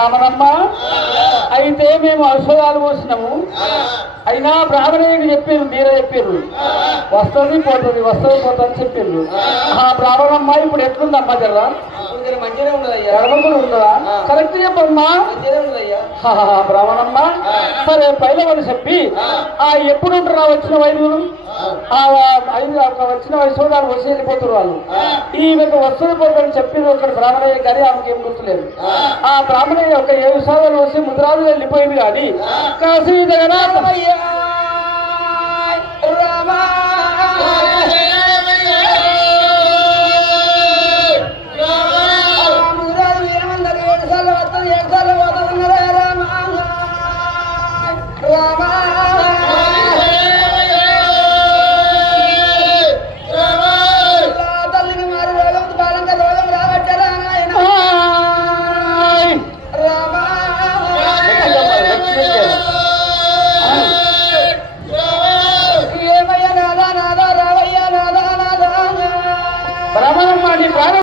బ్రాహ్మణమ్మ అయితే మేము ఔషధాలు పోసినాము. అయినా బ్రాహ్మణుడికి చెప్పారు, మీరే చెప్పారు వస్తుంది పోతుంది అని చెప్పారు. ఆ బ్రాహ్మణమ్మ ఇప్పుడు ఎట్లుందమ్మా జరా? మంచిగా ఉండదయ్యా. కూడా ఉండదా? కరెక్ట్ చెప్పమ్మా. బ్రాహ్మణమ్మ సరే పైలవని చెప్పి ఎప్పుడు ఉంటారా వచ్చిన వైద్యులు? వచ్చిన ఔషధాలు వచ్చి వెళ్ళిపోతారు వాళ్ళు. ఈమెకు వస్తుంది పోతుందని చెప్పింది ఒకటి బ్రాహ్మణయ్య కానీ ఆమెకి ఏం గుర్తులేదు. ఆ బ్రాహ్మణయ్య ఒక 7 సార్లు వచ్చి ముద్రాజు వెళ్ళిపోయింది కానీ కాశీ జగన్నాథయ్య రామ